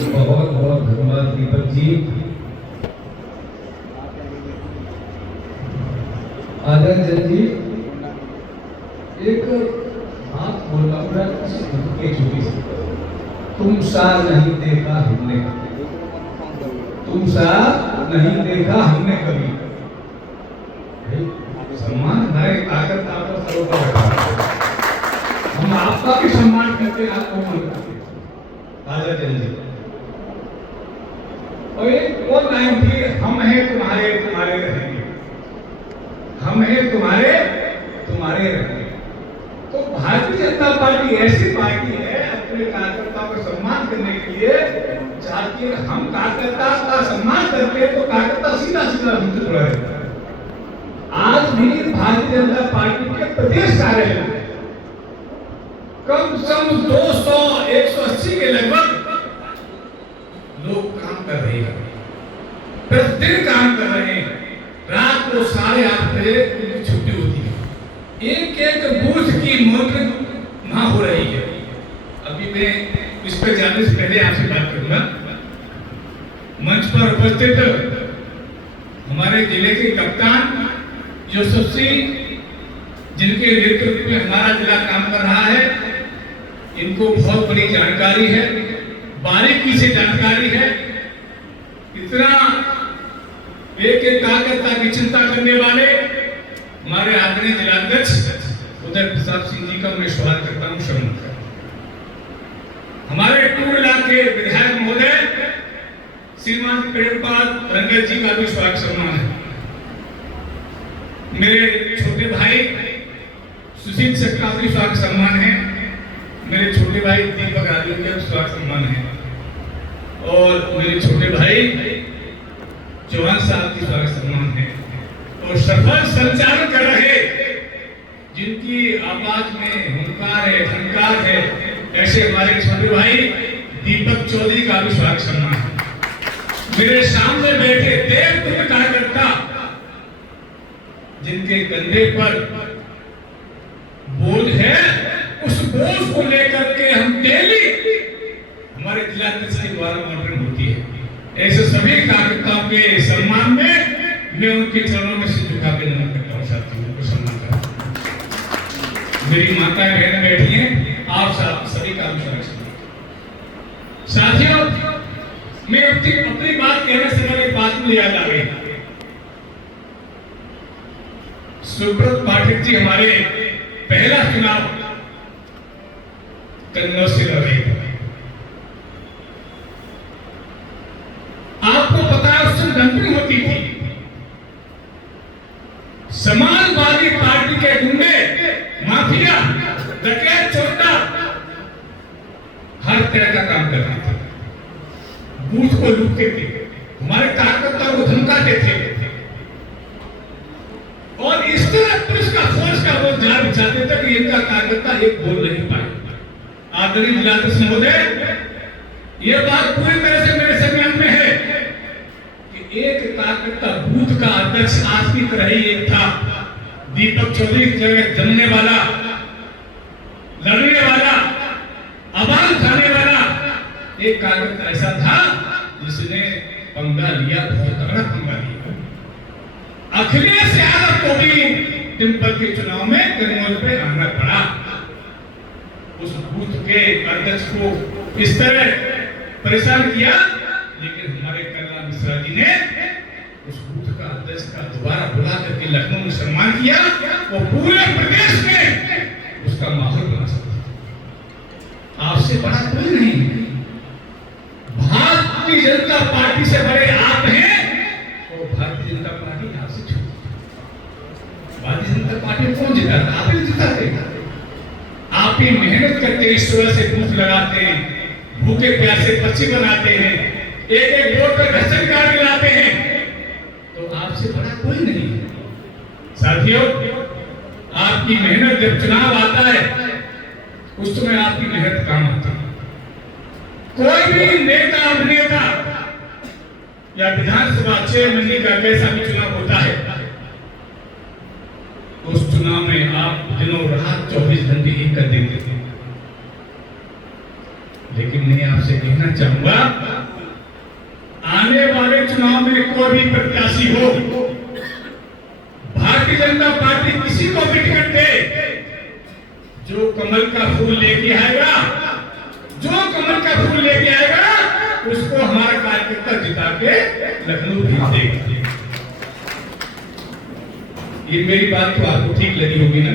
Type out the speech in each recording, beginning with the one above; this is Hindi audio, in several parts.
बहुत बहुत धन्यवाद दीपक जी। आदरणीय जी, एक बात बोलना पूरा छोटी सी, तुम सा नहीं देखा हमने, तुम सा नहीं देखा हमने कभी। सम्मान हमारे ताकत आपका सरोवर रखा, हम आपका भी सम्मान करते हैं, आपको मान करते हैं। आदरणीय जी, और एक और लाइन थी, हम हैं तुम्हारे तुम्हारे रहेंगे, हम हैं तुम्हारे तुम्हारे रहेंगे। तो भारतीय जनता पार्टी ऐसी पार्टी है, अपने कार्यकर्ताओं का सम्मान करने के लिए चाहती है। हम कार्यकर्ता का सम्मान करते हैं तो कार्यकर्ता सीधा सीधा हमसे जुड़ा रहता है। आज भी भारतीय जनता पार्टी के प्रदेश कार्यालय में कम से कम 200-180 के लगभग लोग काम कर रहे हैं, प्रतिदिन काम कर रहे हैं। रात को 8:30 बजे उनकी छुट्टी होती है। एक एक बूथ की मॉनिटरिंग वहां हो रही है। अभी मैं इस पर जाने से पहले आपसे बात करूंगा। मंच पर उपस्थित हमारे जिले के कप्तान जोसेफ सिंह, जिनके नेतृत्व में हमारा जिला काम कर रहा है, इनको बहुत बड़ी जानकारी है, बारीकी से जानकारी है। इतना एक एक कार्यकर्ता की चिंता करने वाले हमारे आदरणीय जिलाध्यक्ष उदय प्रसाद सिंह जी का मैं स्वागत करता हूं, श्रवण करता हूं। हमारे टूरला के विधायक महोदय श्रीमान प्रेमपाल रंगत जी का भी स्वागत सम्मान है। मेरे छोटे भाई सुशील शेख का भी स्वागत सम्मान है। मेरे छोटे भाई दीपक राजू का स्वागत सम्मान है। और मेरे छोटे भाई चौहान साहब की स्वागत सम्मान है। और सफल संचालन कर रहे, जिनकी आवाज में हुंकार है, झंकार है, ऐसे हमारे छोटे भाई दीपक चौधरी का भी स्वागत सम्मान है। मेरे सामने बैठे देवतुल्य कार्यकर्ता, जिनके कंधे पर बोझ है, उस बोझ को लेकर के हम डेली हमारे जिलाध्यक्ष के द्वारा मॉनिटरिंग होती है। ऐसे सभी कार्यकर्ताओं के सम्मान में मैं उनके चरणों में सिर झुका के नमन करता हूं। साथियों को सम्मान करता हूं। मेरी माताएं बहनें बैठी हैं, आप सभी का साथियों, मैं अपनी बात कहने से पहले बात में याद आ गई। सुब्रत पाठक जी हमारे पहला चुनाव कन्नौज से लड़ रहे थे। आपको पता है उससे डंपिंग होती थी। समाजवादी पार्टी के गुंडे, माफिया, डकैत, चोरटा हर तरह का काम करते थे, बूथ को लूटते थे, हमारे कार्यकर्ताओं को धमकाते थे। और इस तरह पुलिस का फोर्स का वो जाल बिछाते थे कि इनका कार्यकर्ता एक बोल नहीं पाए। आदरणीय जिलाध्यक्ष महोदय, यह बात पूरी तरह से मेरे संज्ञान में है कि एक कार्यकर्ता बूथ का अध्यक्ष आज की तरह ही एक था, दीपक चौधरी की जगह जमने वाला, लड़ने वाला, आवाज उठाने वाला एक कार्यकर्ता ऐसा था जिसने पंगा लिया, बहुत तगड़ा पंगा लिया। अखिलेश यादव को भी डिम्पल के चुनाव में कन्नौज पे आना पड़ा। उस बूथ के अध्यक्ष को इस तरह परेशान किया, लेकिन हमारे कल्याण मिश्रा जी ने उस बूथ का अध्यक्ष का दोबारा बुला करके लखनऊ में सम्मान किया। वो पूरे प्रदेश में उसका माहौल बना सकता। आपसे बड़ा कोई नहीं, भारतीय जनता पार्टी से बड़े आप हैं और भारतीय जनता पार्टी आपसे छोटी। भारतीय जनता पार्टी कौन जिताता? आप ही जिताते। आप ही मेहनत करते, इस तरह से बूथ लगाते हैं, भूखे प्यासे पर्ची बनाते हैं, एक एक वोट पर घर्षण कार्ड मिलाते हैं, तो आपसे बड़ा कोई नहीं है। साथियों, आपकी मेहनत जब चुनाव आता है उस समय आपकी मेहनत काम आती है। कोई भी नेता अभिनेता या विधानसभा 6 महीने का कैसा भी चुनाव होता है, उस चुनाव में आप दिनों रात 24 घंटे एक कर देते थे। लेकिन मैं आपसे कहना चाहूंगा, आने वाले चुनाव में कोई भी प्रत्याशी हो, भारतीय जनता पार्टी किसी को भी टिकट दे, जो कमल का फूल लेके आएगा, जो कमल का फूल लेके आएगा, उसको हमारा कार्यकर्ता जिता के लखनऊ भेज देगा। ये मेरी बात तो आपको ठीक लगी होगी ना?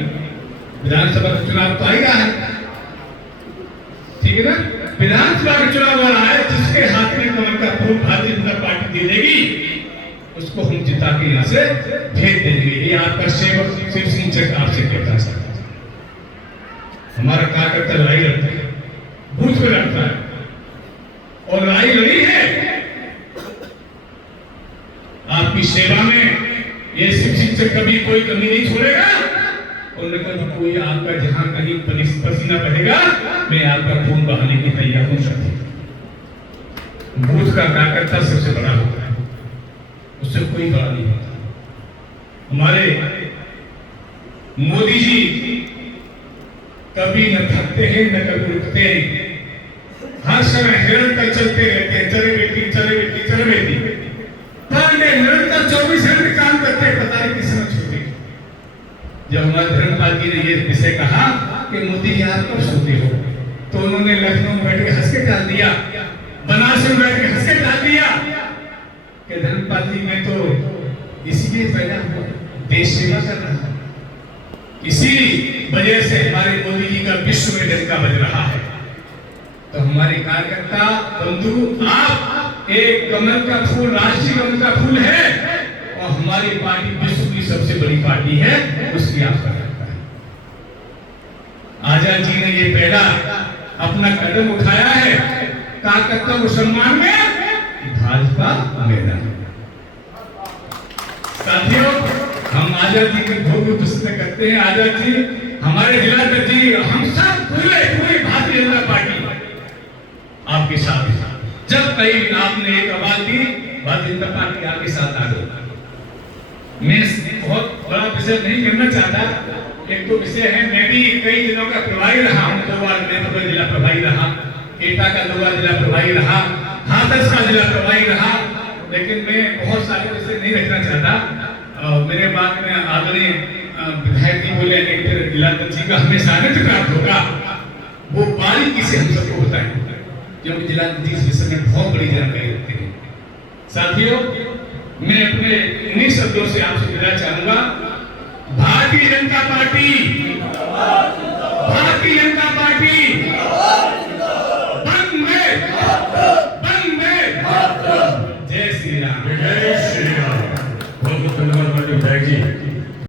विधानसभा का चुनाव तो आएगा है, ठीक है ना? विधानसभा का चुनाव आ रहा है, जिसके हाथ में कमल का फूल भारतीय जनता पार्टी दे देगी, उसको हम जिता के यहाँ से भेज देंगे। ये आपका सेवक शिव सिंह चक आपसे कहता है। हमारा कार्यकर्ता लड़ाई लड़ता है, बूथ पे लड़ता है, और लड़ाई लड़ी है आपकी सेवा में। ये शिव सिंह चक कभी कोई कमी नहीं छोड़ेगा, और लेकिन कोई आपका जहां कहीं पसीना बहेगा, मैं आपका खून बहाने की तैयार हूं। बूथ का कार्यकर्ता सबसे बड़ा होता है, उससे कोई बड़ा नहीं होता। हमारे मोदी जी कभी न थकते हैं न कभी रुकते हैं, हर समय निरंतर चलते रहते हैं। चले बेटी चले बेटी चले बेटी, पर निरंतर 24 घंटे काम करते हैं, पता नहीं किस समय छूटे। जब हमारे धर्मपाल जी ने ये विषय कहा कि मोदी जी आप कब सोते हो, तो उन्होंने लखनऊ में बैठ के हंस के डाल दिया, बनारस में बैठ के हंस के डाल दिया कि धर्मपाल जी मैं तो इसलिए पैदा हुआ, देश सेवा कर रहा हूं, इसी वजह से हमारे मोदी जी का विश्व में डंका बज रहा है। तो हमारे कार्यकर्ता बंधु, आप एक कमल का फूल, राष्ट्रीय कमल का फूल है, और हमारी पार्टी विश्व की सबसे बड़ी पार्टी है, उसकी आपका करता है। आजाद जी ने ये पहला अपना कदम उठाया है कार्यकर्ता को सम्मान में, भाजपा मैदान। साथियों, हम आजाद जी के बहुत पसंद करते हैं। आजाद जी हमारे जिलाध्यक्ष जी, हम सब पूरी भारतीय जनता पार्टी आपके साथ है। जब कहीं आपने एक आवाज दी, भारतीय जनता पार्टी आपके साथ आ गई। मैं बहुत बड़ा विषय नहीं करना चाहता, एक तो विषय है, मैं भी कई दिनों का प्रभारी रहा हूँ। 2 बार मैं जिला प्रभारी रहा, एटा का 2 बार जिला प्रभारी रहा, हाथरस का जिला प्रभारी रहा, लेकिन मैं बहुत सारे विषय नहीं रखना चाहता। मेरे बाद में आदरणीय विधायक जी बोले कि जिलाध्यक्ष जी का हमें स्वागत प्राप्त होगा, वो बारीकी से हम सबको बताएं, क्योंकि जिलाध्यक्ष जी इस विषय में बहुत बड़ी जानकारी रखते हैं। साथियों, मैं अपने इन्हीं शब्दों से आपसे कहना चाहूंगा, भारतीय जनता पार्टी, भारतीय जनता पार्टी बंद में, बंद में। जय श्री राम, जय श्री राम। बहुत बहुत धन्यवाद विधायक जी।